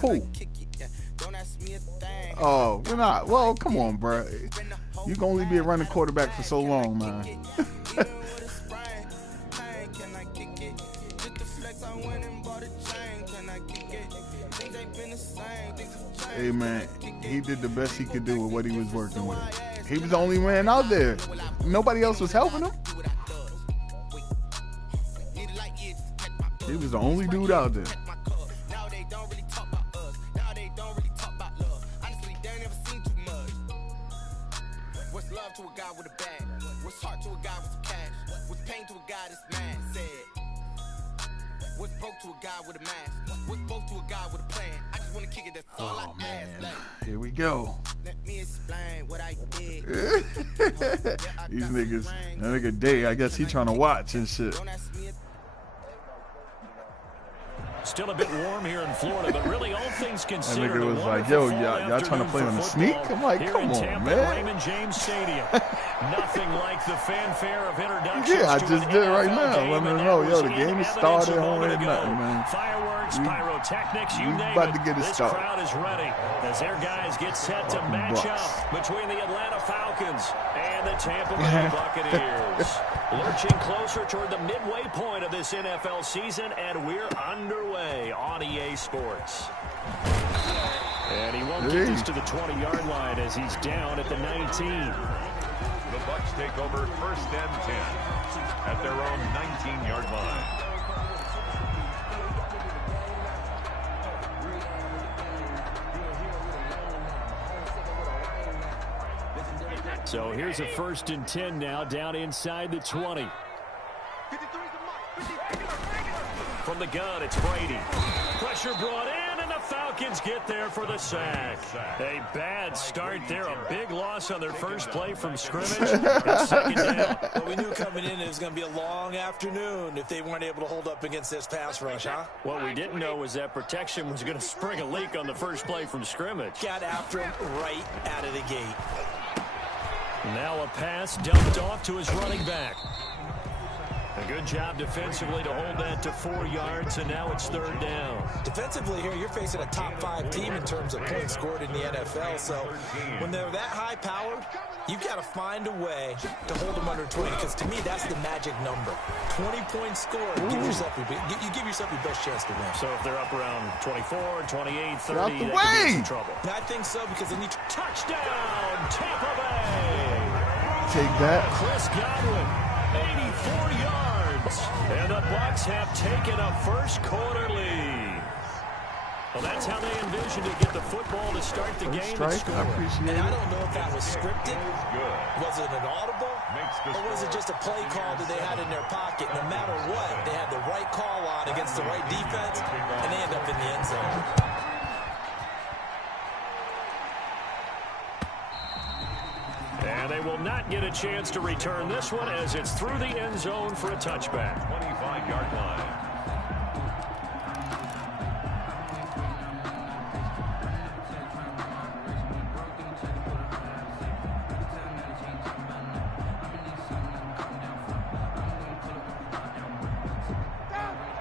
Who? Oh, we're not. Well, come on, bro. You can only be a running quarterback for so long, man. Hey, man, he did the best he could do with what he was working with. He was the only man out there. Nobody else was helping him. He was the only dude out there. What's love to a guy with a bag? What's heart to a guy with cash? What's pain to a guy that's mad? Said. What's broke to a guy with a mask? What's both to a guy with a plan? I just want to kick it, that's all I ask. Like, here we go. Let me explain what I did. These niggas, that nigga Day, I guess he trying to watch and shit. Still a bit warm here in Florida, but really all things considered. That nigga was like, yo, y'all trying to play on the sneak? I'm like, come on, man. Raymond James Stadium. Nothing like the fanfare of introductions. Yeah, I just did it right now. Let me know, yo, the game is started. I don't hear nothing, man. Fireworks, pyrotechnics, you name about to it. get it This started. crowd is ready as their guys get set to match up between the Atlanta Falcons and the Tampa Bay Buccaneers. Lurching closer toward the midway point of this NFL season, and we're underway on EA Sports. And he won't get this to the 20-yard line as he's down at the 19. The Bucs take over 1st and 10 at their own 19-yard line. So here's a 1st and 10 now, down inside the 20. From the gun, it's Brady. Pressure brought in, and the Falcons get there for the sack. A bad start there, a big loss on their first play from scrimmage. It's 2nd down. Well, we knew coming in it was going to be a long afternoon if they weren't able to hold up against this pass rush, huh? What we didn't know was that protection was going to spring a leak on the first play from scrimmage. Got after him right out of the gate. Now a pass dumped off to his running back. A good job defensively to hold that to 4 yards, and now it's 3rd down. Defensively here, you're facing a top-5 team in terms of points scored in the NFL, so when they're that high-powered, you've got to find a way to hold them under 20, because to me, that's the magic number. 20 points scored, you give yourself your best chance to win. So if they're up around 24, 28, 30, out the that could be way. some trouble. And I think so, because they need to... Touchdown, Tampa Bay! Take that. Chris Godwin, 84 yards. And the Bucs have taken a first-quarter lead. Well, that's how they envisioned to get the football to start the game and score. I appreciate And I it. don't know if that was scripted. Was it an audible? Or was it just a play call that they had in their pocket? No matter what, they had the right call on against the right defense, and they end up in the end zone. And they will not get a chance to return this one as it's through the end zone for a touchback. 25-yard line.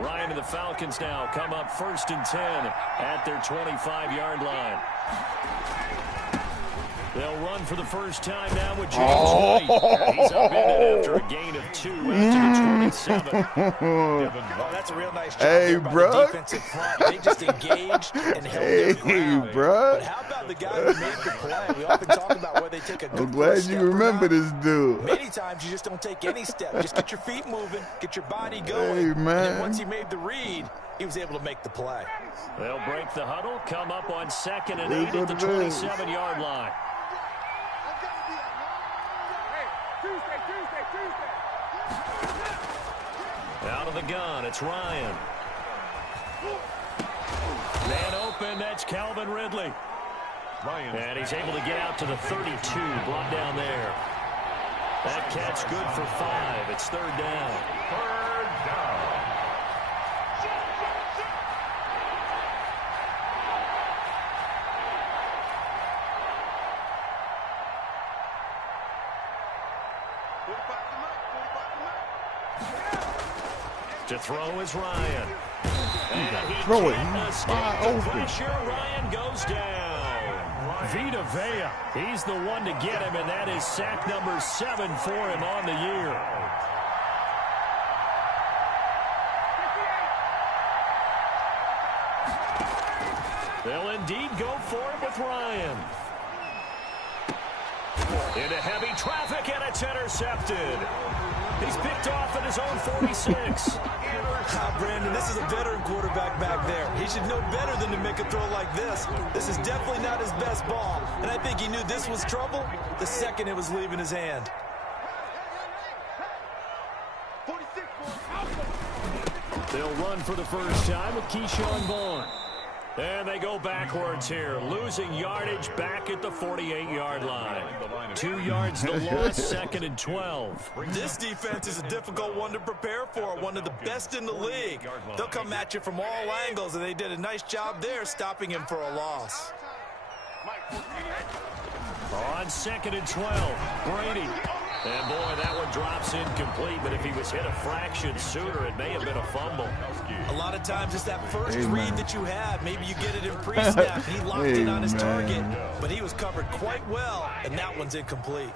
Ryan and the Falcons now come up 1st and 10 at their 25-yard line. They'll run for the first time now with James White. He's upended after a gain of 2 out to the 27. Oh, that's a real nice job. Hey, bro. The defensive front. They just engaged and held their ground. Bro. But how about the guy who made the play? We often talk about where they take a good I'm glad first you step or remember not. this dude. Many times you just don't take any step. Just get your feet moving, get your body going. Hey, man. And then once he made the read, he was able to make the play. They'll break the huddle, come up on 2nd and 8 at the 27-yard line. Out of the gun, it's Ryan. Man open, that's Calvin Ridley. And he's able to get out to the 32, brought down there. That catch good for 5. It's 3rd down. 3rd down. To throw is Ryan. And he throw it. can't He's escape wide the open. pressure. Ryan goes down. Vita Vea, he's the one to get him, and that is sack number 7 for him on the year. They'll indeed go for it with Ryan. Into heavy traffic, and it's intercepted. He's picked off at his own 46. Brandon, this is a veteran quarterback back there. He should know better than to make a throw like this. This is definitely not his best ball, and I think he knew this was trouble the second it was leaving his hand. They'll run for the first time with Keyshawn Vaughn. And they go backwards here, losing yardage back at the 48-yard line. 2 yards to loss, 2nd and 12. This defense is a difficult one to prepare for, one of the best in the league. They'll come at you from all angles, and they did a nice job there stopping him for a loss. On 2nd and 12, Brady. And, boy, that one drops incomplete, but if he was hit a fraction sooner, it may have been a fumble. A lot of times it's that first read that you have. Maybe you get it in pre-snap. He locked in on his target, but he was covered quite well, and that one's incomplete.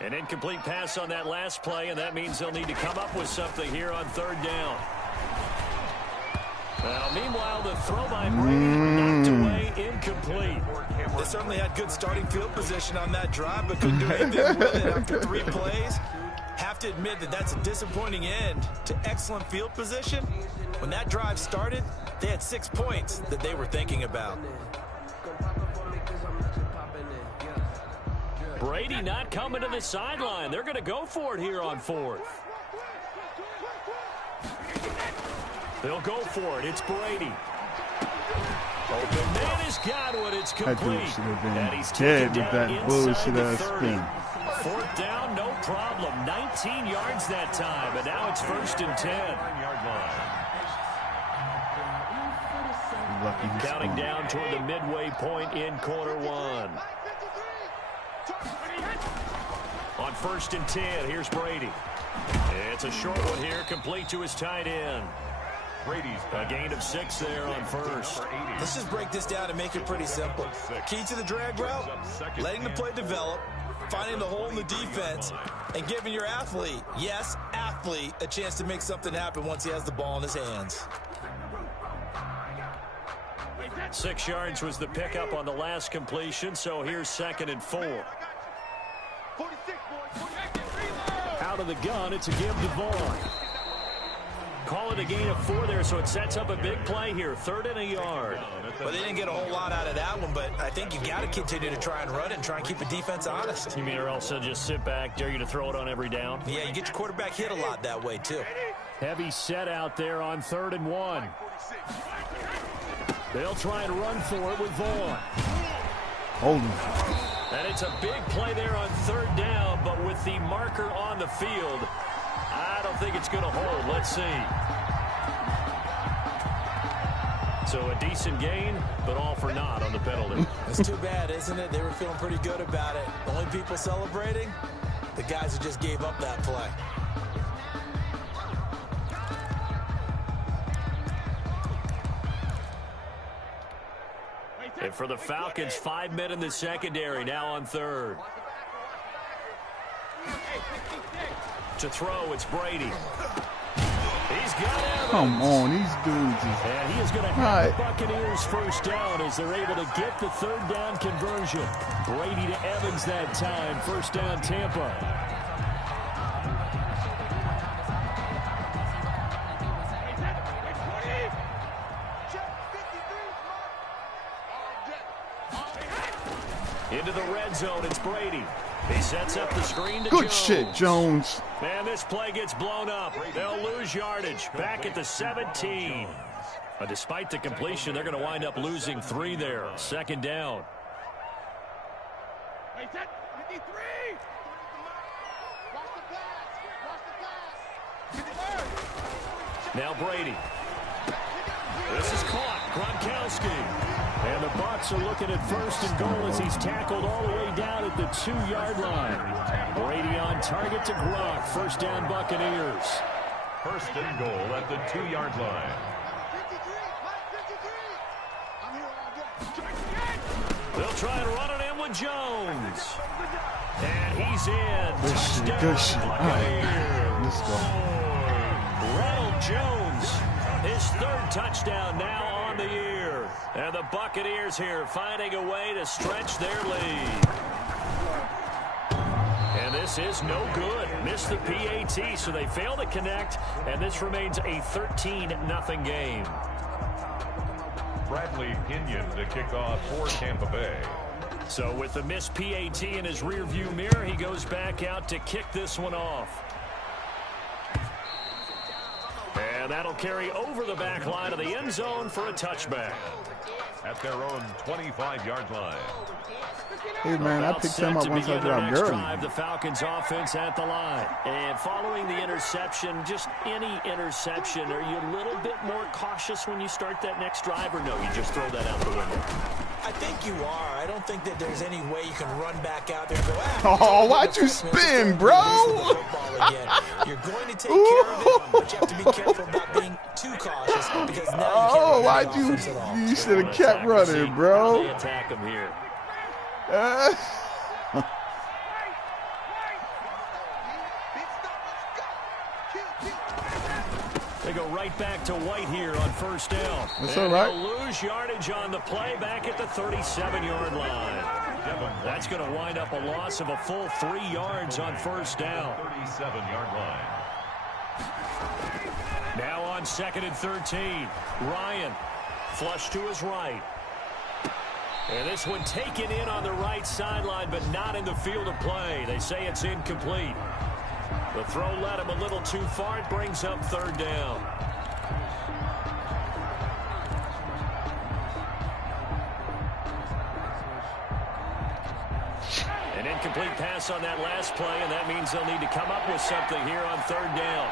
An incomplete pass on that last play, and that means they'll need to come up with something here on 3rd down. Well, meanwhile, the throw by Brady knocked away, incomplete. They certainly had good starting field position on that drive, but couldn't do anything with it after 3 plays. Have to admit that that's a disappointing end to excellent field position. When that drive started, they had 6 points that they were thinking about. Brady not coming to the sideline. They're going to go for it here on 4th. They'll go for it. It's Brady. Open man has got one. It's complete. And he's taken down inside the 30. 4th down, no problem. 19 yards that time, and now it's 1st and 10. Counting down toward the midway point in quarter 1. On 1st and 10, here's Brady. It's a short one here, complete to his tight end. Brady's a gain of 6 there on 1st. Let's just break this down and make it pretty simple. Key to the drag route, letting the play develop, finding the hole in the defense, and giving your athlete, yes, athlete, a chance to make something happen once he has the ball in his hands. 6 yards was the pickup on the last completion, so here's 2nd and 4. Out of the gun, it's a give to Vaughn. Call it a gain of 4 there, so it sets up a big play here. 3rd and a yard. Well, they didn't get a whole lot out of that one, but I think you got to continue to try and run it and try and keep the defense honest. You mean or else they'll just sit back, dare you to throw it on every down? Yeah, you get your quarterback hit a lot that way, too. Heavy set out there on 3rd and 1. They'll try and run for it with Vaughn. Holding. And it's a big play there on 3rd down, but with the marker on the field, I don't think it's going to hold. Let's see. So a decent gain, but all for naught on the penalty. It's too bad, isn't it? They were feeling pretty good about it. The only people celebrating, the guys who just gave up that play. And for the Falcons, 5 men in the secondary, now on 3rd. To throw, it's Brady. He's got Evans. Come on, these dudes. And he is going to have the Buccaneers first down as they're able to get the 3rd down conversion. Brady to Evans that time. First down, Tampa. Into the red zone, it's Brady. He sets up the screen to Good Jones. shit, Jones. And this play gets blown up. They'll lose yardage. Back at the 17. Despite the completion, they're going to wind up losing 3 there. 2nd down. Now Brady. This is caught. Gronkowski. And the Bucs are looking at 1st and goal as he's tackled all the way down at the 2-yard line. Brady on target to Gronk. First down, Buccaneers. First and goal at the 2-yard line. They'll try and run it in with Jones. And he's in. Good shit. All right. Let's go. Ronald Jones, his 3rd touchdown now on the year. And the Buccaneers here finding a way to stretch their lead. And this is no good. Missed the PAT, so they fail to connect, and this remains a 13-0 game. Bradley Pinion to kick off for Tampa Bay. So with the missed PAT in his rearview mirror, he goes back out to kick this one off. And that'll carry over the back line of the end zone for a touchback. At their own 25-yard line. Hey, man, I picked him up once I got girl. The Falcons offense at the line. And following the interception, just any interception, are you a little bit more cautious when you start that next drive, or no, you just throw that out the window? I think you are. I don't think that there's any way you can run back out there and go, oh, why'd you spin, bro? You're going to take care of it, but you have to be careful about being too cautious because now you can't run the offense at all. You should have kept running, bro. They attack him here. They go right back to White here on first down. That's all right. They'll lose yardage on the play back at the 37-yard line. That's going to wind up a loss of a full 3 yards on first down. 37-yard line. Now on 2nd and 13. Ryan flush to his right. And this one taken in on the right sideline, but not in the field of play. They say it's incomplete. The throw led him a little too far. It brings up 3rd down. An incomplete pass on that last play, and that means they'll need to come up with something here on 3rd down.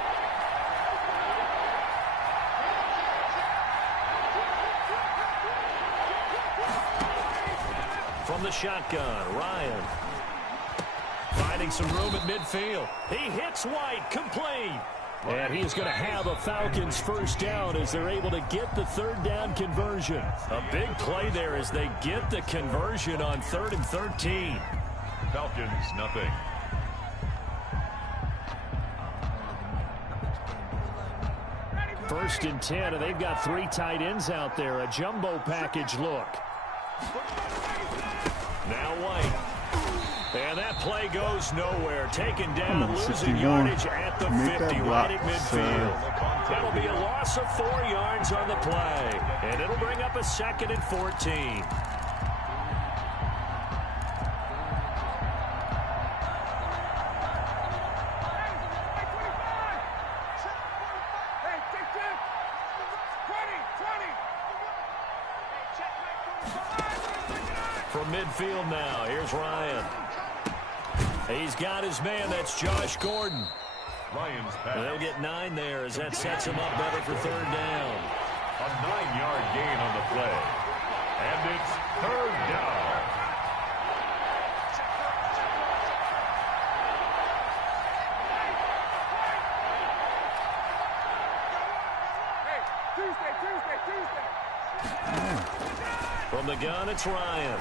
From the shotgun, Ryan finding some room at midfield. He hits White, complete. And he's going to have a Falcons first down as they're able to get the 3rd down conversion. A big play there as they get the conversion on 3rd and 13. Falcons, nothing. First and 10, and they've got 3 tight ends out there. A jumbo package look. Now White. And that play goes nowhere. Taken down, losing yardage at the 50, right at midfield. That'll be a loss of 4 yards on the play. And it'll bring up a 2nd and 14. From midfield now, here's Ryan. He's got his man, that's Josh Gordon. Ryan's pass. They'll get 9 there as that sets him up better for 3rd down. A 9-yard gain on the play. And it's 3rd down. From the gun, it's Ryan.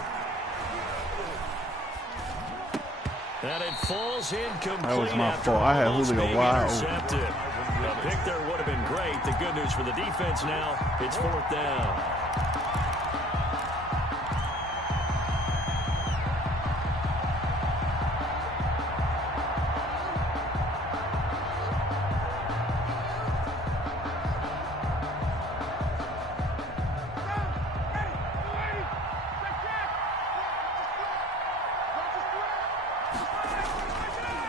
And it falls incomplete. That was my fault. I had Julio wide open. A pick there would have been great. The good news for the defense now, it's 4th down.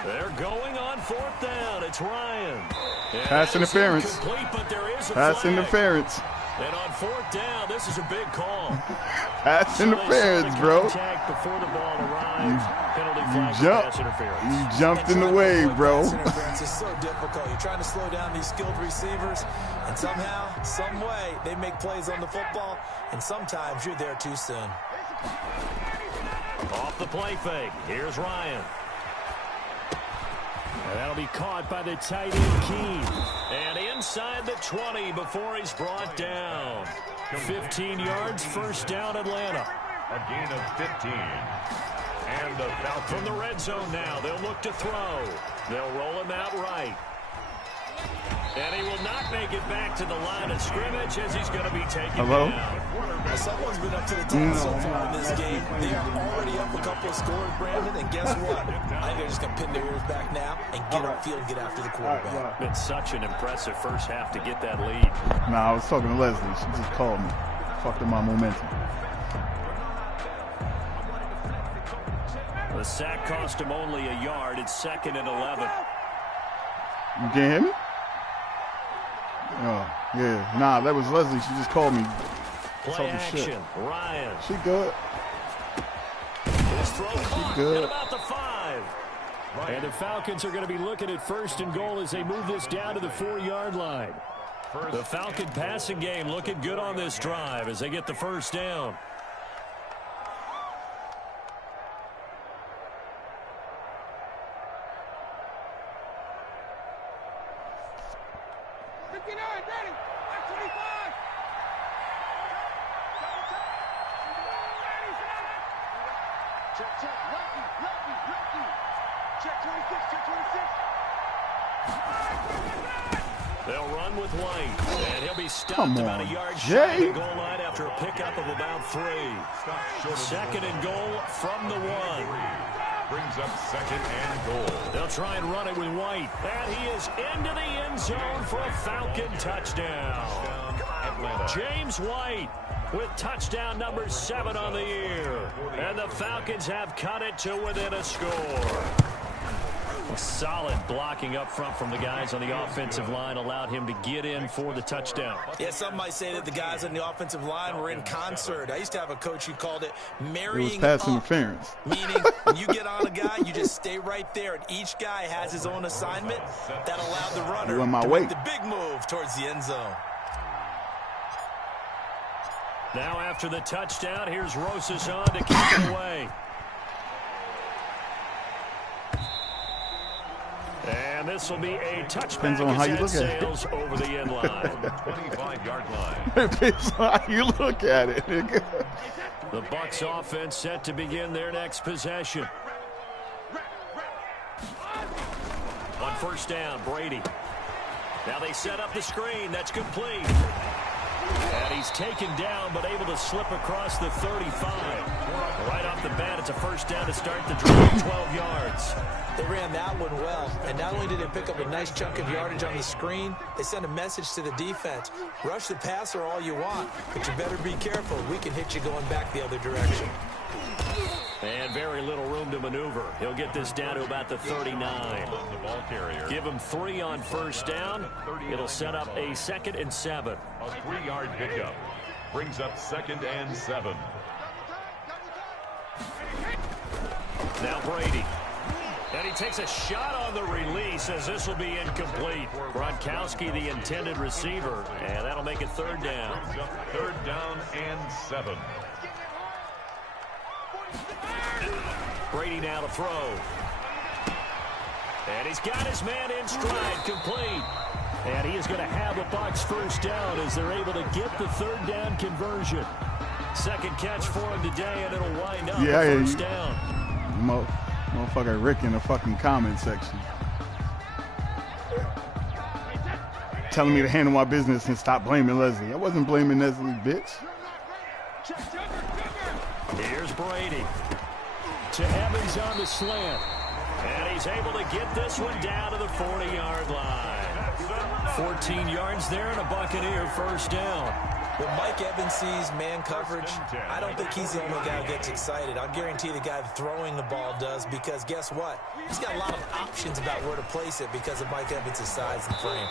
They're going on 4th down. It's Ryan. Pass interference. Pass interference. And on 4th down, this is a big call. Pass interference, bro. Before the ball arrives. You jumped in the way, bro. Pass interference is so difficult. You're trying to slow down these skilled receivers, and somehow, some way, they make plays on the football, and sometimes you're there too soon. Off the play fake. Here's Ryan. And that'll be caught by the tight end, Keene. And inside the 20 before he's brought down. 15 yards, first down, Atlanta. A gain of 15. And the Falcons. From the red zone now, they'll look to throw. They'll roll him out right. And he will not make it back to the line of scrimmage as he's going to be taken down. Someone's been up to the task so far in this game. They are already up a couple of scores, Brandon, and guess what? I think they're just going to pin their ears back now and get upfield and get after the quarterback. Been such an impressive first half to get that lead. Nah, I was talking to Leslie. She just called me. Fucked up my momentum. The sack cost him only a yard. It's 2nd and 11. You can't hear me? Oh, yeah. Nah, that was Leslie. She just called me. Play action. Shit. Ryan. She good. His throw caught good. at about the 5. And the Falcons are going to be looking at 1st and goal as they move this down to the 4-yard line. The Falcon passing game looking good on this drive as they get the first down. They'll run with White, and he'll be stopped about a yard shy of the goal line after a pickup of about 3. 2nd and goal from the 1. Brings up 2nd and goal. They'll try and run it with White, and he is into the end zone for a Falcon touchdown. James White with touchdown number 7 on the year, and the Falcons have cut it to within a score. Solid blocking up front from the guys on the offensive line allowed him to get in for the touchdown. Yeah, some might say that the guys on the offensive line were in concert. I used to have a coach who called it marrying up. It was pass interference. Meaning, when you get on a guy, you just stay right there, and each guy has his own assignment that allowed the runner to make the big move towards the end zone. Now after the touchdown, here's Rosas on to kick it away. And this will be a touchback on how you as look that at it. sails over the end line. 25-yard line. Depends on how you look at it, nigga. The Bucs offense set to begin their next possession. On 1st down, Brady. Now they set up the screen. That's complete. And he's taken down, but able to slip across the 35. Right off the bat, it's a 1st down to start the drive, 12 yards. They ran that one well, and not only did they pick up a nice chunk of yardage on the screen, they sent a message to the defense. Rush the passer all you want, but you better be careful. We can hit you going back the other direction. And very little room to maneuver. He'll get this down to about the 39. Give him 3 on 1st down. It'll set up a 2nd and 7. A 3-yard pickup brings up 2nd and 7. Now Brady. And he takes a shot on the release as this will be incomplete. Gronkowski, the intended receiver, and that'll make it 3rd down. 3rd down and 7. Brady now to throw. And he's got his man in stride, complete. And he is going to have a Bucs 1st down as they're able to get the 3rd down conversion. 2nd catch for him today, and it'll wind up 1st down. Motherfucker Rick in the fucking comment section. Telling me to handle my business and stop blaming Leslie. I wasn't blaming Leslie, bitch. Here's Brady. To Evans on the slant. And he's able to get this one down to the 40-yard line. 14 yards there and a Buccaneer 1st down. When Mike Evans sees man coverage, I don't think he's the only guy who gets excited. I'll guarantee the guy throwing the ball does, because guess what? He's got a lot of options about where to place it because of Mike Evans' size and frame.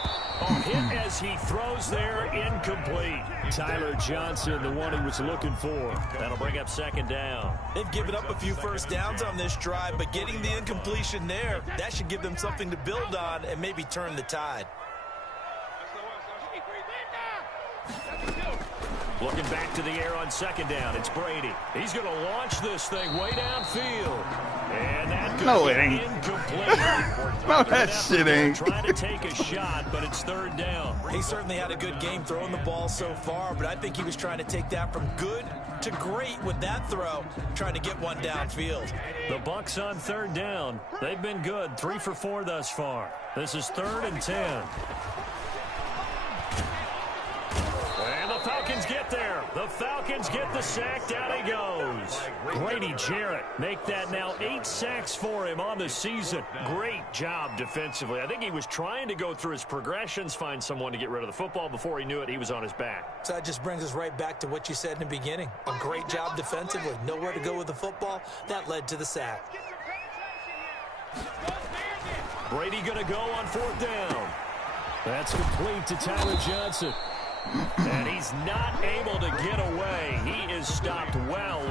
Hit as he throws there, incomplete. Tyler Johnson, the one he was looking for. That'll bring up 2nd down. They've given up a few 1st downs on this drive, but getting the incompletion there, that should give them something to build on and maybe turn the tide. Looking back to the air on second down. It's Brady. He's going to launch this thing way downfield. And that No, it ain't. Incomplete. No, that shit ain't. Trying to take a shot, but it's third down. He certainly had a good game throwing the ball so far, but I think he was trying to take that from good to great with that throw, trying to get one downfield. The Bucs on third down. They've been good, 3 for 4 thus far. This is 3rd and 10. And the Falcons get there. The Falcons get the sack. Down he goes. Grady Jarrett make that now 8 sacks for him on the season. Great job defensively. I think he was trying to go through his progressions, find someone to get rid of the football. Before he knew it, he was on his back. So that just brings us right back to what you said in the beginning. A great job defensively. Nowhere to go with the football. That led to the sack. Brady going to go on 4th down. That's complete to Tyler Johnson. And he's not able to get away. He is stopped well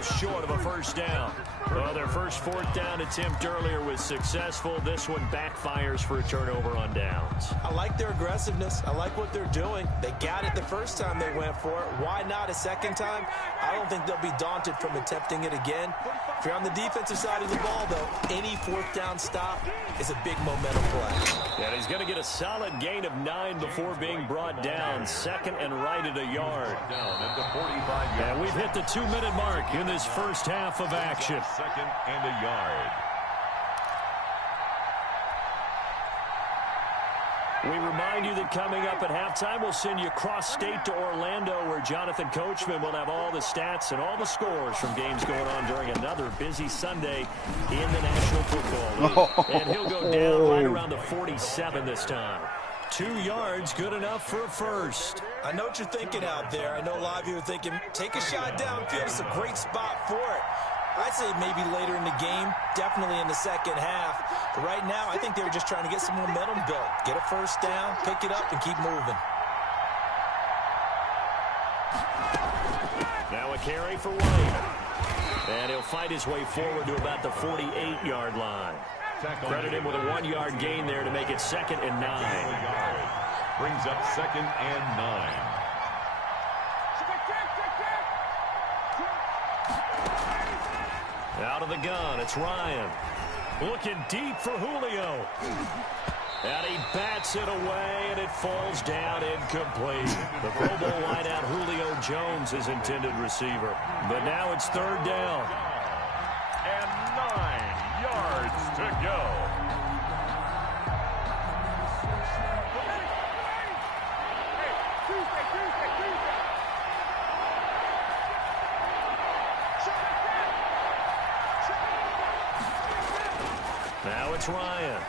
short of a first down. Well, their first 4th down attempt earlier was successful. This one backfires for a turnover on downs. I like their aggressiveness. I like what they're doing. They got it the first time they went for it. Why not a second time? I don't think they'll be daunted from attempting it again. If you're on the defensive side of the ball, though, any 4th down stop is a big momentum play. And he's going to get a solid gain of 9 before being brought down. 2nd and right at a yard. And we've hit the 2-minute mark in this first half of action. 2nd and a yard. We remind you that coming up at halftime, we'll send you cross-state to Orlando, where Jonathan Coachman will have all the stats and all the scores from games going on during another busy Sunday in the National Football League. And he'll go down right around the 47 this time. 2 yards, good enough for a first. I know what you're thinking out there. I know a lot of you are thinking, take a shot downfield. It's a great spot for it. I'd say maybe later in the game, definitely in the second half. But right now, I think they were just trying to get some momentum built. Get a first down, pick it up, and keep moving. Now a carry for White. And he'll fight his way forward to about the 48-yard line. Credit him with a 1-yard gain there to make it 2nd and 9. Brings up 2nd and 9. Out of the gun, it's Ryan. Looking deep for Julio. And he bats it away, and it falls down incomplete. The Pro Bowl wideout Julio Jones is intended receiver. But now it's 3rd down. And 9 yards to go. Now it's Ryan.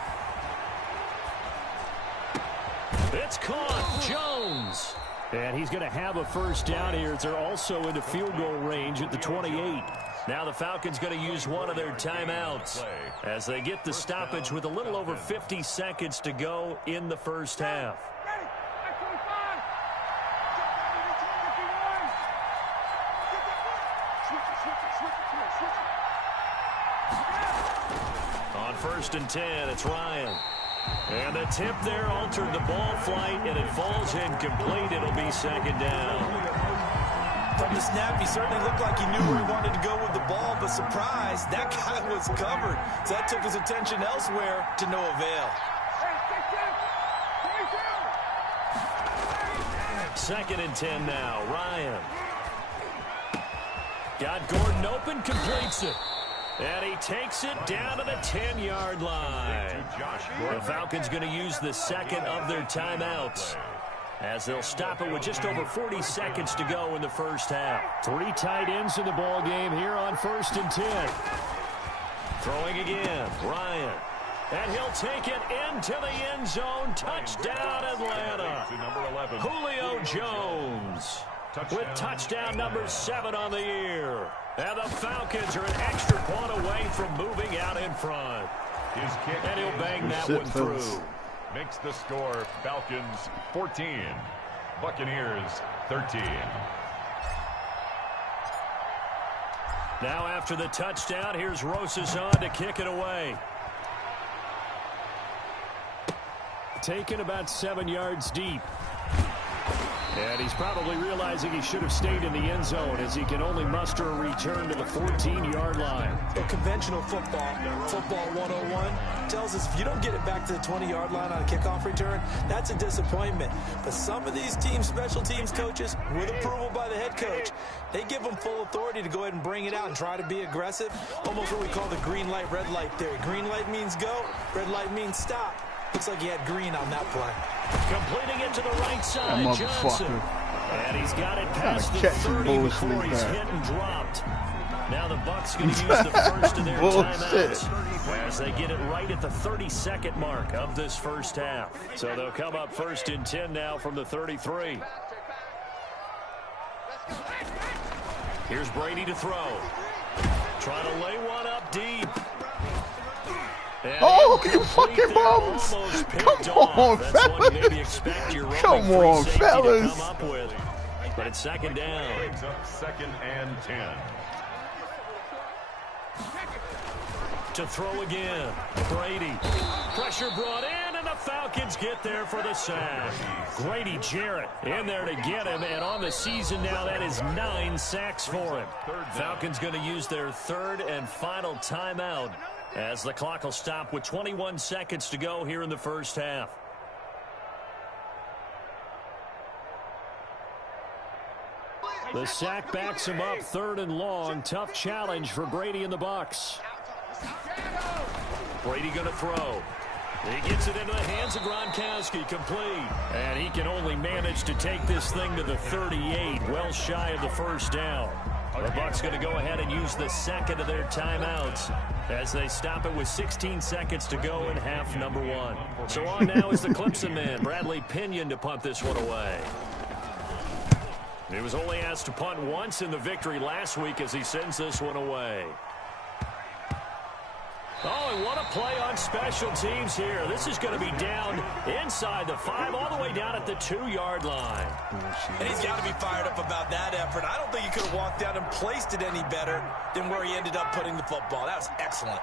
It's caught. Jones. And he's going to have a first down here as they're also into field goal range at the 28. Now the Falcons going to use one of their timeouts as they get the stoppage with a little over 50 seconds to go in the first half. On 1st and 10, it's Ryan. And the tip there altered the ball flight, and it falls incomplete. It'll be 2nd down. From the snap, he certainly looked like he knew where he wanted to go with the ball, but surprise, that guy was covered. So that took his attention elsewhere to no avail. 2nd and 10 now. Ryan. Got Gordon open, completes it. And he takes it down to the 10-yard line. The Falcons going to use the 2nd of their timeouts as they'll stop it with just over 40 seconds to go in the first half. 3 tight ends in the ball game here on 1st and 10. Throwing again, Ryan. And he'll take it into the end zone. Touchdown, Atlanta. Julio Jones with touchdown number 7 on the year. And the Falcons are an extra point away from moving out in front. And he'll bang that one through. Makes the score Falcons 14, Buccaneers 13. Now after the touchdown, here's Rosas on to kick it away. Taken about 7 yards deep. And he's probably realizing he should have stayed in the end zone as he can only muster a return to the 14-yard line. So conventional football 101, tells us if you don't get it back to the 20-yard line on a kickoff return, that's a disappointment. But some of these teams, special teams coaches, with approval by the head coach, they give them full authority to go ahead and bring it out and try to be aggressive. Almost what we call the green light, red light theory. Green light means go, red light means stop. Looks like he had green on that play. Completing it to the right side, Johnson. And he's got it past the 30 before he's hit and dropped. Now the Bucs going to use the first of their timeouts as they get it right at the 32nd mark of this first half. So they'll come up 1st and 10 now from the 33. Here's Brady to throw. Trying to lay one up deep. Oh, you fucking bums! Come on, fellas! Come on, fellas! But it's 2nd down. 2nd and 10. To throw again. Brady. Pressure brought in, and the Falcons get there for the sack. Grady Jarrett in there to get him, and on the season now, that is 9 sacks for him. Falcons going to use their 3rd and final timeout as the clock will stop with 21 seconds to go here in the first half. The sack backs him up 3rd and long. Tough challenge for Brady and the Bucs. Brady going to throw. He gets it into the hands of Gronkowski, complete. And he can only manage to take this thing to the 38, well shy of the first down. The Bucs going to go ahead and use the 2nd of their timeouts as they stop it with 16 seconds to go in half number 1. So on now is the Clemson man, Bradley Pinion, to punt this one away. He was only asked to punt once in the victory last week as he sends this one away. Oh, and what a play on special teams here. This is going to be down inside the 5, all the way down at the 2-yard line. And he's got to be fired up about that effort. I don't think he could have walked out and placed it any better than where he ended up putting the football. That was excellent.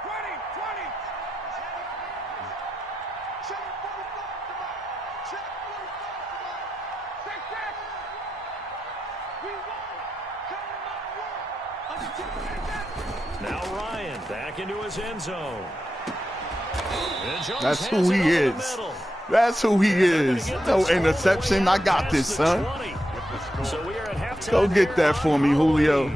Now Ryan back into his end zone. That's who he is. That's who he is. No interception. I got this, son. Go get that for me, Julio.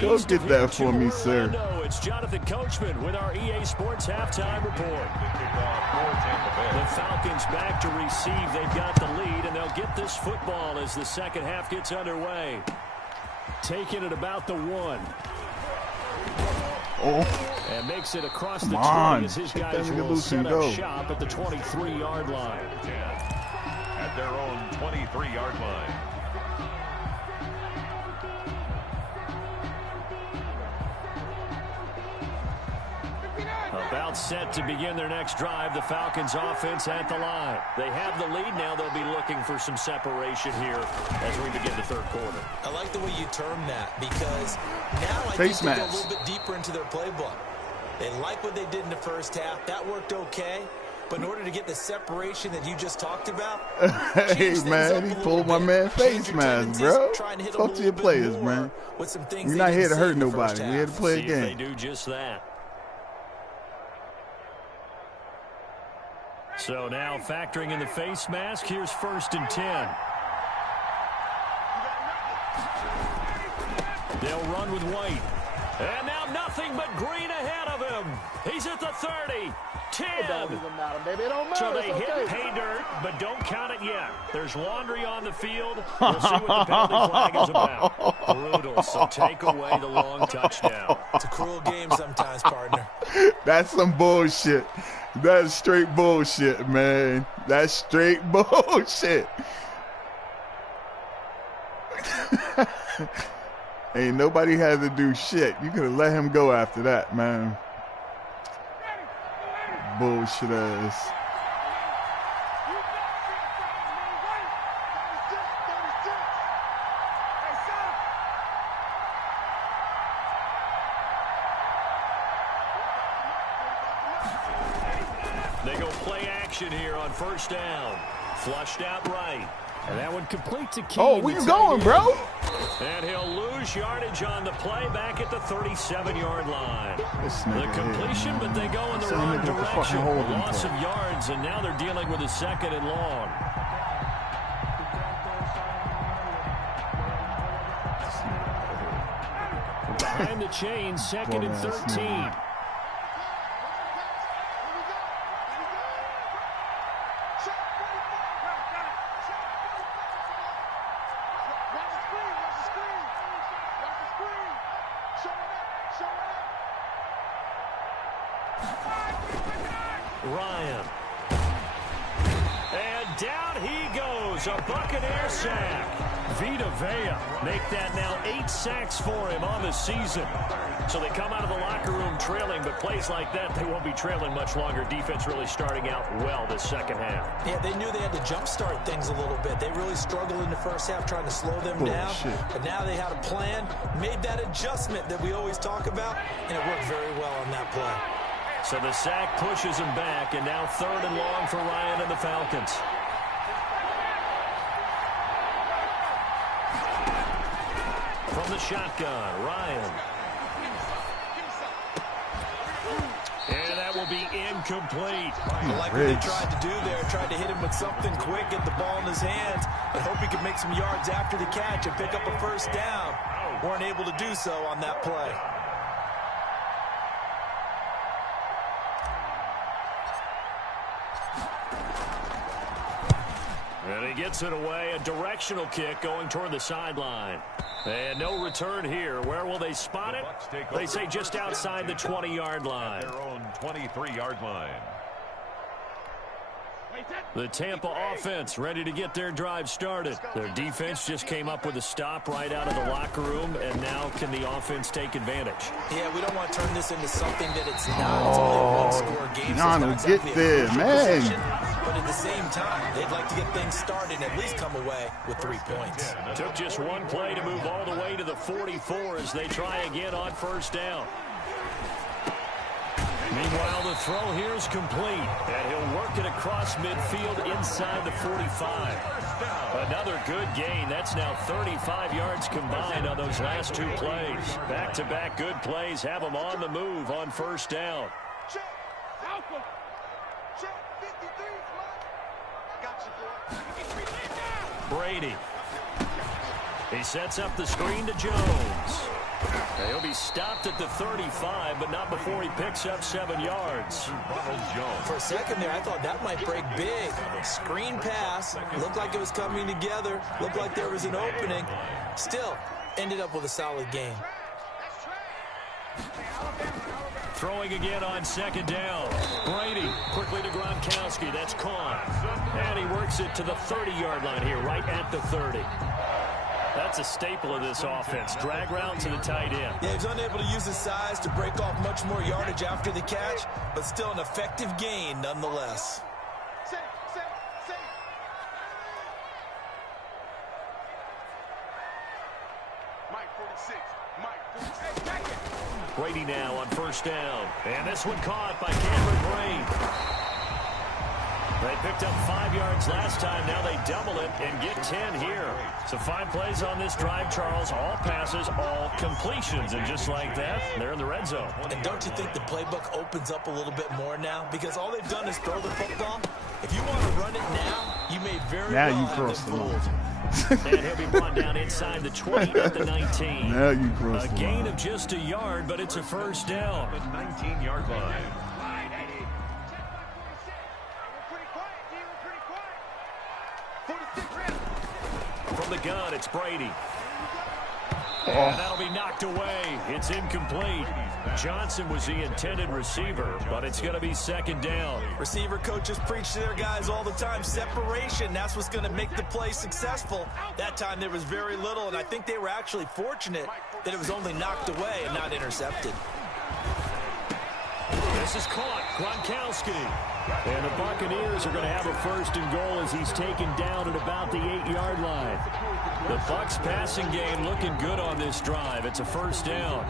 Go get that for me, sir. It's Jonathan Coachman with our EA Sports halftime report. The Falcons back to receive. They've got the lead, and they'll get this football as the second half gets underway. Taking it about the 1. Oh. And makes it across the 20 as his guys will set up shop at the 23-yard line. At their own 23-yard line. About set to begin their next drive, the Falcons offense at the line. They have the lead now. They'll be looking for some separation here as we begin the 3rd quarter. I like the way you term that because now I think they go a little bit deeper into their playbook. They like what they did in the first half. That worked okay. But in order to get the separation that you just talked about, hey, man, he pulled my man face mask, bro. Talk to your players, man. We're not here to hurt nobody. We're here to play a game. They do just that. So now factoring in the face mask, here's 1st and 10. They'll run with White. And now nothing but green ahead of him. He's at the 30, 10. It don't even matter, baby. It don't matter. So they hit pay dirt, but don't count it yet. There's laundry on the field. We'll see what the penalty flag is about. Brutal, so take away the long touchdown. It's a cruel game sometimes, partner. That's some bullshit. That's straight bullshit, man. That's straight bullshit. Ain't nobody had to do shit. You could have let him go after that, man. Bullshit ass. They go play action here on 1st down. Flushed out right. And that one completes a key. Oh, where you going, bro? And he'll lose yardage on the play back at the 37-yard line. The completion, but they go in the wrong direction. Loss of yards, and now they're dealing with a 2nd and long. Behind the chain, 2nd and 13. Ryan. And down he goes. A Buccaneer sack. Vita Vea make that now 8 sacks for him on the season. So they come out of the locker room trailing, but plays like that, they won't be trailing much longer. Defense really starting out well this second half. Yeah, they knew they had to jumpstart things a little bit. They really struggled in the first half trying to slow them down. But now they had a plan, made that adjustment that we always talk about, and it worked very well on that play. So the sack pushes him back, and now 3rd and long for Ryan and the Falcons. From the shotgun, Ryan. And that will be incomplete. I like what they tried to do there. Tried to hit him with something quick, get the ball in his hands, and hope he could make some yards after the catch and pick up a 1st down. Weren't able to do so on that play. And he gets it away. A directional kick going toward the sideline. And no return here. Where will they spot it? They say just outside the 20-yard line. Their own 23-yard line. The Tampa offense ready to get their drive started. Their defense just came up with a stop right out of the locker room, and now can the offense take advantage? Yeah, we don't want to turn this into something that it's not. It's only a one-score game. Keanu, get there, man. But at the same time, they'd like to get things started and at least come away with 3 points. Took just one play to move all the way to the 44 as they try again on 1st down. Meanwhile, the throw here is complete, and he'll work it across midfield inside the 45. Another good gain. That's now 35 yards combined on those last 2 plays. Back-to-back good plays have them on the move on 1st down. Brady. He sets up the screen to Jones. He'll be stopped at the 35, but not before he picks up 7 yards. For a second there, I thought that might break big. Screen pass. Looked like it was coming together. Looked like there was an opening. Still, ended up with a solid game. Throwing again on 2nd down. Brady quickly to Gronkowski. That's caught. And he works it to the 30-yard line here, right at the 30. That's a staple of this offense. Drag route to the tight end. Yeah, he's unable to use his size to break off much more yardage after the catch, but still an effective gain nonetheless. Brady now on 1st down. And this one caught by Cameron Brate. They picked up 5 yards last time. Now they double it and get 10 here. So 5 plays on this drive, Charles. All passes, all completions. And just like that, they're in the red zone. And don't you think the playbook opens up a little bit more now? Because all they've done is throw the football. If you want to run it now, you may very well you have cross been the line. And he'll be brought down inside the 20 at the 19. Now you cross a the gain line. of just a yard, but it's a 1st down. The 19-yard line. From the gun, it's Brady. And that'll be knocked away. It's incomplete. Johnson was the intended receiver, but it's going to be 2nd down. Receiver coaches preach to their guys all the time. Separation, that's what's going to make the play successful. That time there was very little, and I think they were actually fortunate that it was only knocked away and not intercepted. This is caught. Gronkowski. And the Buccaneers are going to have a 1st and goal as he's taken down at about the 8-yard line. The Bucs passing game looking good on this drive. It's a 1st down.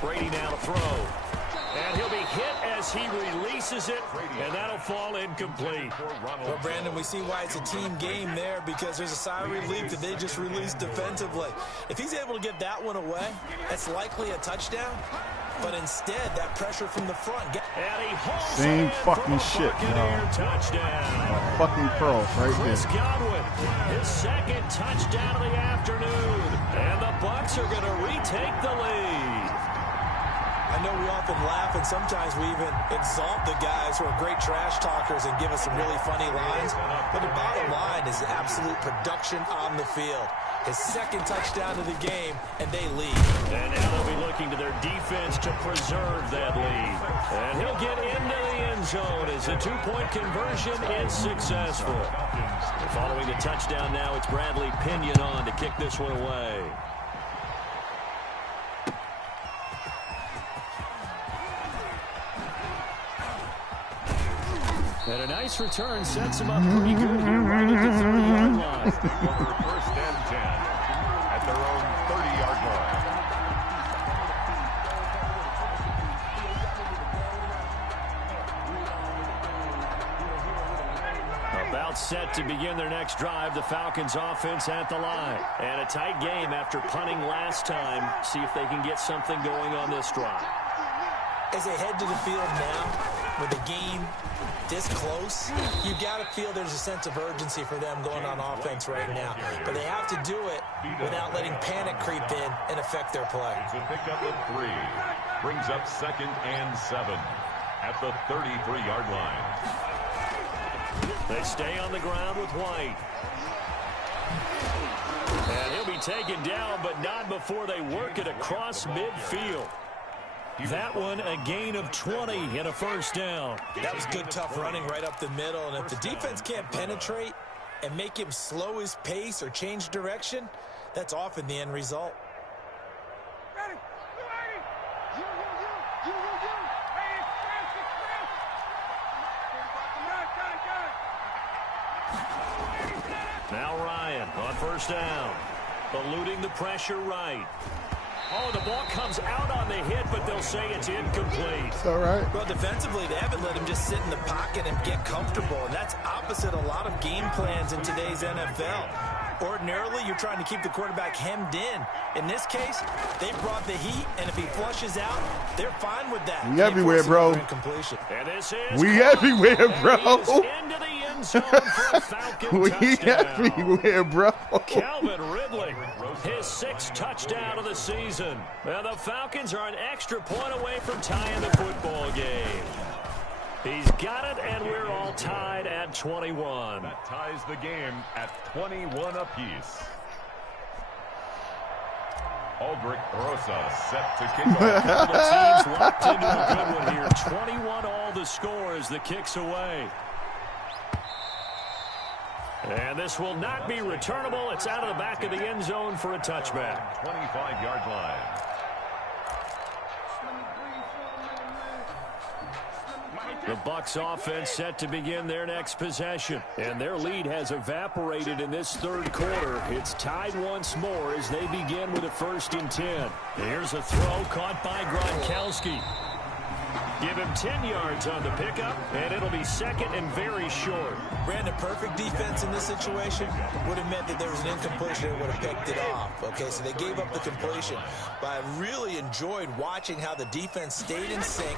Brady now to throw. And he'll be hit as he releases it, and that'll fall incomplete. Well, Brandon, we see why it's a team game there, because there's a sigh of relief that they just released defensively. If he's able to get that one away, that's likely a touchdown. But instead, that pressure from the front. And he holds same fucking shit, touchdown. Fucking pearls right Chris there. Godwin, his second touchdown of the afternoon. And the Bucs are going to retake the lead. I know we often laugh, and sometimes we even exalt the guys who are great trash talkers and give us some really funny lines. But the bottom line is absolute production on the field. His second touchdown of the game, and they lead. And now they'll be looking to their defense to preserve that lead. And he'll get into the end zone as the two-point conversion is successful. Following the touchdown now, it's Bradley Pinion on to kick this one away. And a nice return sets him up pretty good here right at the 30-yard line. First and 10 at their own 30-yard line. About set to begin their next drive, the Falcons offense at the line. And a tight game after punting last time. See if they can get something going on this drive. As they head to the field now, with the game this close, you got to feel there's a sense of urgency for them going on offense right now. But they have to do it without letting panic creep in and affect their play. It's a pickup of 3. Brings up 2nd and 7 at the 33-yard line. They stay on the ground with White. And he'll be taken down, but not before they work it across midfield. That one, a gain of 20 and a first down. That was good, tough running right up the middle. And if the defense can't penetrate and make him slow his pace or change direction, that's often the end result. Now Ryan on first down. Eluding the pressure right. Oh, the ball comes out on the hit, but they'll say it's incomplete. It's all right. Well, defensively, they haven't let him just sit in the pocket and get comfortable, and that's opposite a lot of game plans in today's NFL. Ordinarily, you're trying to keep the quarterback hemmed in. In this case, they brought the heat, and if he flushes out, they're fine with that. We everywhere, bro. And this is we everywhere, bro. Into the end zone for a Falcon we touchdown. everywhere, bro. Calvin Ridley, his 6th touchdown of the season. And the Falcons are an extra point away from tying the football game. He's got it, and we're all tied at 21. That ties the game at 21 apiece. Aldrich Rosa set to kick off. The team's locked into a good one here. 21 all the score as the kick's away. And this will not be returnable. It's out of the back of the end zone for a touchback. 25-yard line. The Bucs offense set to begin their next possession. And their lead has evaporated in this third quarter. It's tied once more as they begin with a 1st and 10. Here's a throw caught by Gronkowski. Give him 10 yards on the pickup, and it'll be 2nd and very short. Brandon, perfect defense in this situation would have meant that there was an incompletion and would have picked it off. Okay, so they gave up the completion. But I really enjoyed watching how the defense stayed in sync,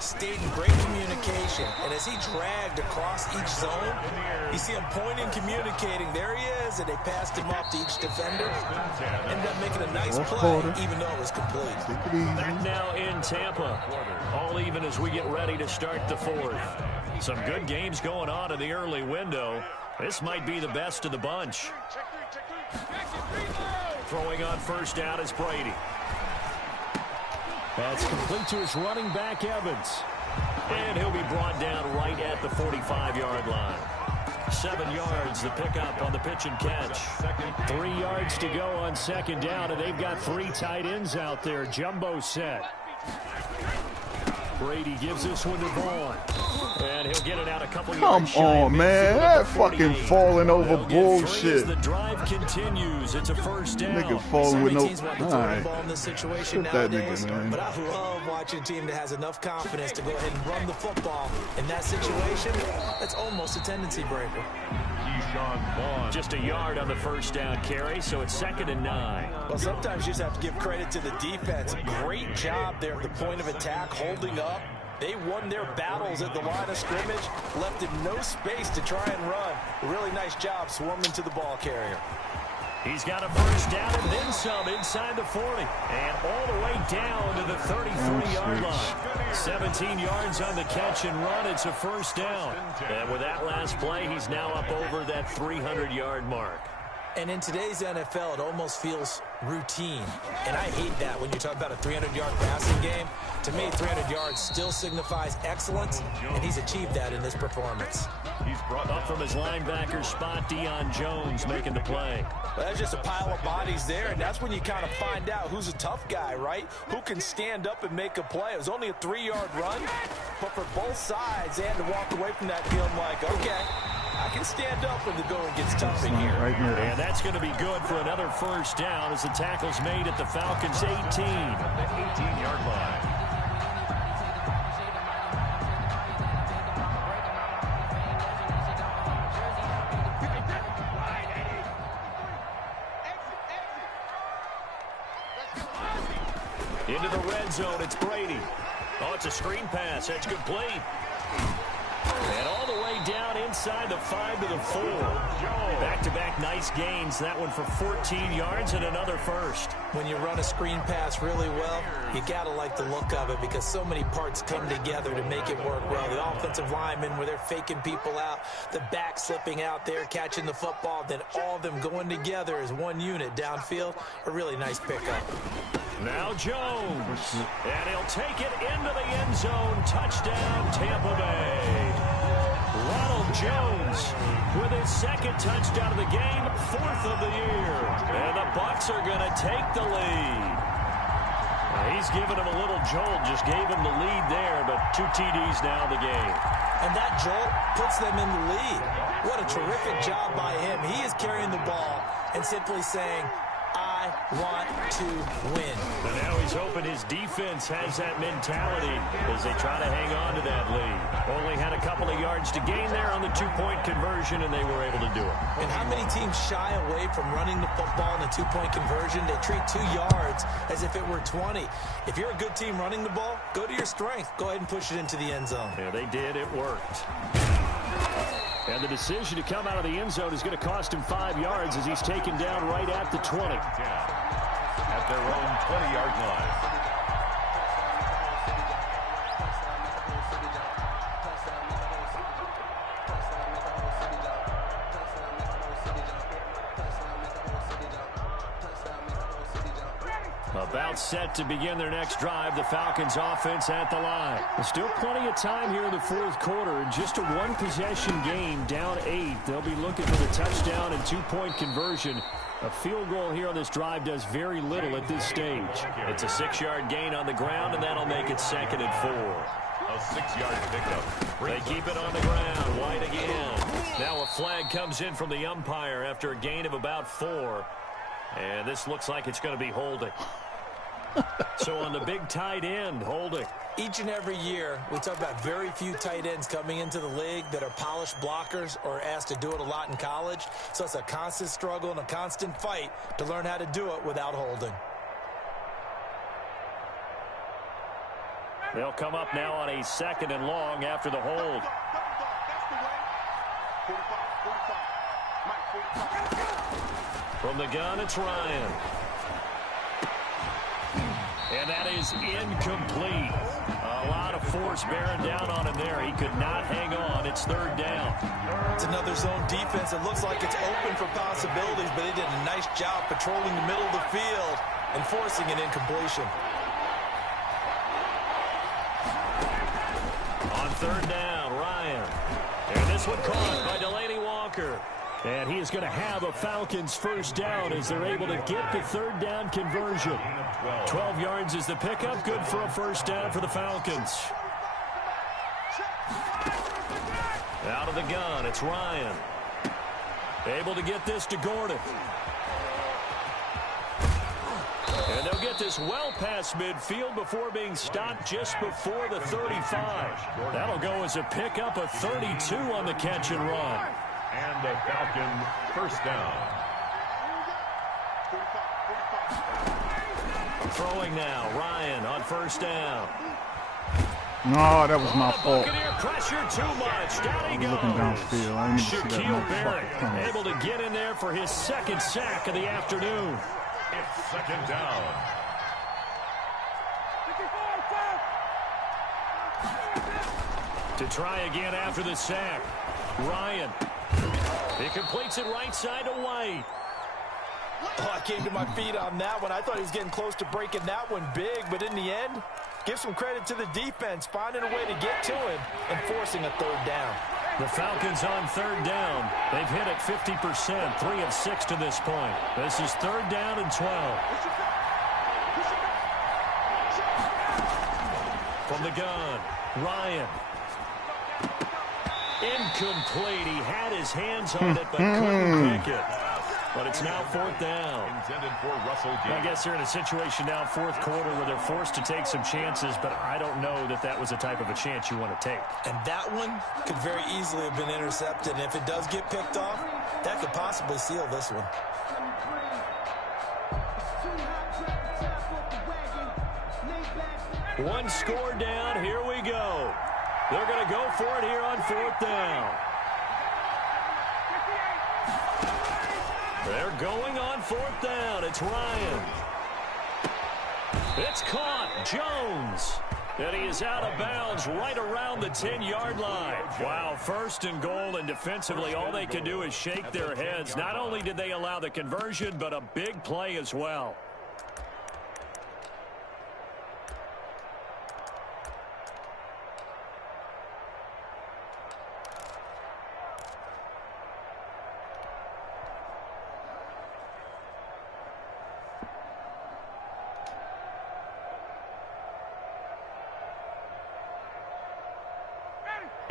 stayed in great communication, and as he dragged across each zone, you see him pointing, communicating. There he is, and they passed him off to each defender. Ended up making a nice play, even though it was complete. Back now in Tampa, all even as we get ready to start the 4th. Some good games going on in the early window. This might be the best of the bunch. Throwing on first down is Brady. That's complete to his running back, Evans. And he'll be brought down right at the 45-yard line. 7 yards, the pickup on the pitch and catch. 3 yards to go on 2nd down, and they've got 3 tight ends out there. Jumbo set. Brady gives this one to Vaughn. And he'll get it out a couple Come yards. on, man. That fucking falling over bullshit. The drive continues. It's a first down. Nigga falling with no. All right. Ball in this situation nowadays, that nigga, man. But I love watching a team that has enough confidence to go ahead and run the football. In that situation, that's almost a tendency breaker. Just a yard on the first down carry, so it's 2nd and 9. Well, sometimes you just have to give credit to the defense. Great job there at the point of attack, holding up. They won their battles at the line of scrimmage, left him no space to try and run. Really nice job swarming to the ball carrier. He's got a first down and then some inside the 40. And all the way down to the 33-yard line. 17 yards on the catch and run. It's a first down. And with that last play, he's now up over that 300-yard mark. And in today's NFL, it almost feels routine. And I hate that when you talk about a 300-yard passing game. To me, 300 yards still signifies excellence, and he's achieved that in this performance. He's brought up from his linebacker spot, Deion Jones making the play. Well, that's just a pile of bodies there, and that's when you kind of find out who's a tough guy, right? Who can stand up and make a play. It was only a 3-yard run, but for both sides, they had to walk away from that feeling like, okay, I can stand up when the going gets tough in here. Right here. And that's going to be good for another first down as the tackle's made at the Falcons' 18. The 18-yard line. Into the red zone, it's Brady. Oh, it's a screen pass. That's complete. And all the way down inside the 5 to the 4. Back-to-back nice gains. That one for 14 yards and another first. When you run a screen pass really well, you got to like the look of it because so many parts come together to make it work well. The offensive linemen where they're faking people out, the back slipping out there, catching the football, then all of them going together as one unit downfield. A really nice pickup. Now Jones, and he'll take it into the end zone. Touchdown, Tampa Bay. Ronald Jones with his 2nd touchdown of the game, 4th of the year. And the Bucs are going to take the lead. He's giving him a little jolt, just gave him the lead there, but 2 TDs now in the game. And that jolt puts them in the lead. What a terrific job by him. He is carrying the ball and simply saying, I want to win. And now he's hoping his defense has that mentality as they try to hang on to that lead. Only had a couple of yards to gain there on the 2-point conversion, and they were able to do it. And how many teams shy away from running the football in a 2-point conversion? They treat 2 yards as if it were 20. If you're a good team running the ball, go to your strength. Go ahead and push it into the end zone. Yeah, they did. It worked. And the decision to come out of the end zone is going to cost him 5 yards as he's taken down right at the 20. At their own 20-yard line. About set to begin their next drive, the Falcons offense at the line. There's still plenty of time here in the 4th quarter. Just a 1-possession game, down 8. They'll be looking for the touchdown and 2-point conversion. A field goal here on this drive does very little at this stage. It's a 6-yard gain on the ground, and that'll make it 2nd and 4. A 6-yard pickup. They keep it on the ground. White again. Now a flag comes in from the umpire after a gain of about 4. And this looks like it's going to be holding. So on the big tight end, holding. Each and every year, we talk about very few tight ends coming into the league that are polished blockers or asked to do it a lot in college. So it's a constant struggle and a constant fight to learn how to do it without holding. They'll come up now on a 2nd and long after the hold. From the gun, it's Ryan. And that is incomplete. A lot of force bearing down on him there. He could not hang on. It's 3rd down. It's another zone defense. It looks like it's open for possibilities, but they did a nice job patrolling the middle of the field and forcing an incompletion. On 3rd down, Ryan. And this one caught by Delaney Walker. And he is going to have a Falcons first down as they're able to get the 3rd down conversion. 12 yards is the pickup. Good for a first down for the Falcons. Out of the gun, it's Ryan. Able to get this to Gordon. And they'll get this well past midfield before being stopped just before the 35. That'll go as a pickup of 32 on the catch and run. And the Falcon first down. Throwing now, Ryan on first down. No, that was my fault. Pressure too much. Down he goes. Looking downfield. I need to see that Shaquille Barrett coming. able to get in there for his second sack of the afternoon. It's second down. To try again after the sack. Ryan. He completes it right side to White. Oh, I came to my feet on that one. I thought he was getting close to breaking that one big, but in the end, give some credit to the defense, finding a way to get to him and forcing a third down. The Falcons on third down. They've hit it 50%, 3 of 6 to this point. This is third down and 12. From the gun, Ryan. Incomplete. He had his hands on it, but couldn't pick it. But it's now fourth down. Intended for Russell Gage. I guess they're in a situation now, fourth quarter, where they're forced to take some chances, but I don't know that that was the type of a chance you want to take. And that one could very easily have been intercepted, and if it does get picked off, that could possibly seal this one. One score down, here we go. They're going to go for it here on fourth down. They're going on fourth down. It's Ryan. It's caught. Jones. And he is out of bounds right around the 10-yard line. Wow, first and goal, and defensively all they can do is shake their heads. Not only did they allow the conversion, but a big play as well.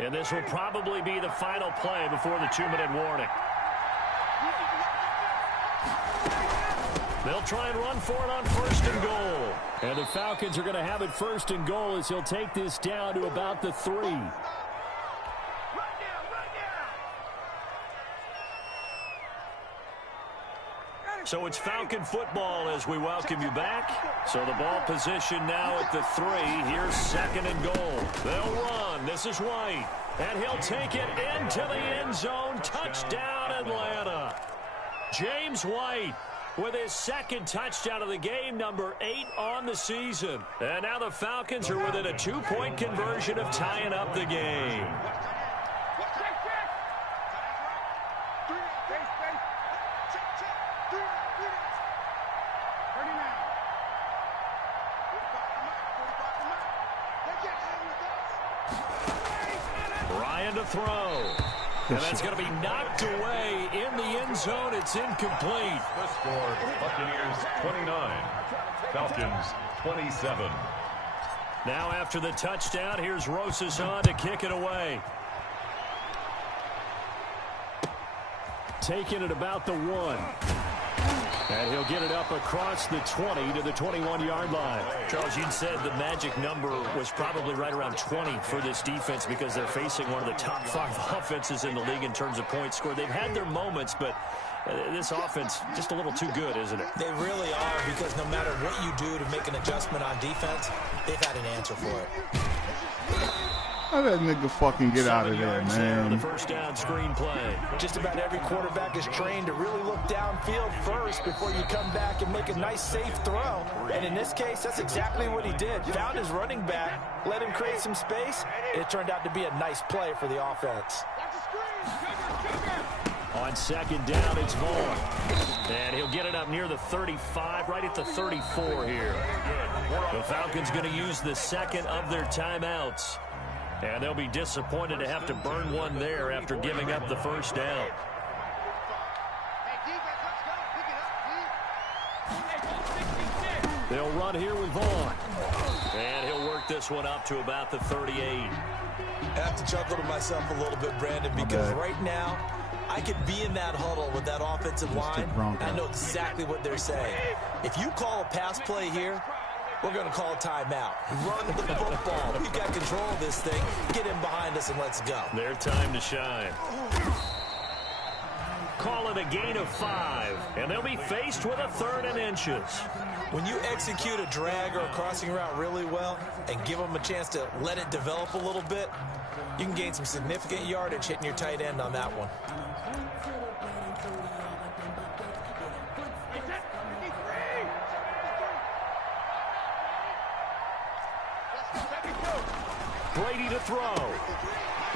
And this will probably be the final play before the 2-minute warning. They'll try and run for it on first and goal. And the Falcons are going to have it first and goal as he'll take this down to about the 3. So it's Falcon football as we welcome you back. So the ball position now at the 3. Here's second and goal. They'll run. This is White. And he'll take it into the end zone. Touchdown, Atlanta. James White with his second touchdown of the game, number 8 on the season. And now the Falcons are within a 2-point conversion of tying up the game. Ryan to throw. And that's going to be knocked away in the end zone. It's incomplete. The score, Buccaneers 29, Falcons 27. Now after the touchdown, here's Rosas on to kick it away. Taking it about the 1. And he'll get it up across the 20 to the 21-yard line. Charles, you said the magic number was probably right around 20 for this defense because they're facing one of the top 5 offenses in the league in terms of points scored. They've had their moments, but this offense just a little too good, isn't it? They really are, because no matter what you do to make an adjustment on defense, they've had an answer for it. How that nigga fucking get out of there, man? The first down screen play. Just about every quarterback is trained to really look downfield first before you come back and make a nice, safe throw. And in this case, that's exactly what he did. Found his running back, let him create some space, and it turned out to be a nice play for the offense. On second down, it's Vaughn. And he'll get it up near the 35, right at the 34 here. The Falcons going to use the second of their timeouts. And they'll be disappointed to have to burn one there after giving up the first down. They'll run here with Vaughn. And he'll work this one up to about the 38. I have to chuckle to myself a little bit, Brandon, because right now I could be in that huddle with that offensive line, and I know exactly what they're saying. If you call a pass play here, we're going to call a timeout. Run the football. We've got control of this thing. Get in behind us and let's go. Their time to shine. Call it a gain of 5, and they'll be faced with a 3rd and inches. When you execute a drag or a crossing route really well and give them a chance to let it develop a little bit, you can gain some significant yardage hitting your tight end on that one. Brady to throw.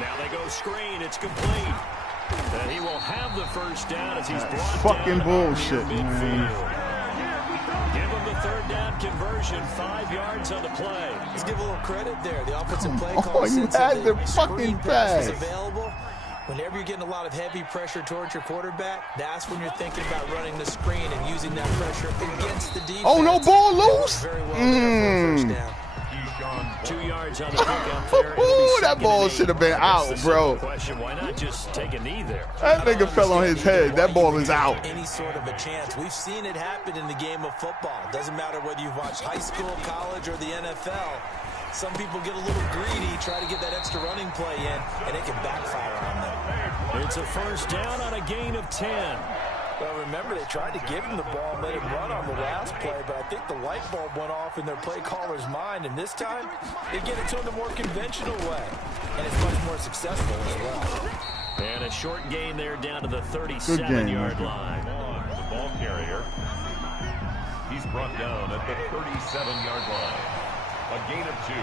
Now they go screen. It's complete. And he will have the first down as he's brought fucking down bullshit, midfield. man. Give him the 3rd down conversion, 5 yards on the play. Let's give a little credit there. The offensive play call you had the fucking pass. Available. Whenever you're getting a lot of heavy pressure towards your quarterback, that's when you're thinking about running the screen and using that pressure against the defense. Oh, no ball loose? Very well there for a first down. 2 yards on the pickup there. That ball should have been out, bro. Question, why not just take a knee there? That nigga fell on his head. That ball is out. Any sort of a chance. We've seen it happen in the game of football. Doesn't matter whether you've watched high school, college, or the NFL. Some people get a little greedy, try to get that extra running play in, and it can backfire on them. It's a first down on a gain of 10. Well, remember, they tried to give him the ball and let him run on the last play, but I think the light bulb went off in their play caller's mind, and this time, they get it to him the more conventional way, and it's much more successful as well. And a short gain there down to the 37-yard line. The ball carrier. He's brought down at the 37-yard line. A gain of 2.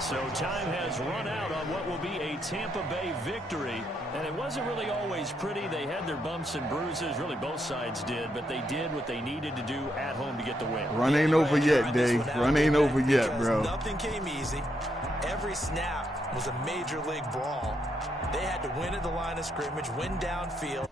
So time has run out on what will be a Tampa Bay victory. And it wasn't really always pretty. They had their bumps and bruises. Really, both sides did. But they did what they needed to do at home to get the win. Run ain't over yet, Dave. Run ain't over yet, bro. Nothing came easy. Every snap was a major league brawl. They had to win at the line of scrimmage, win downfield.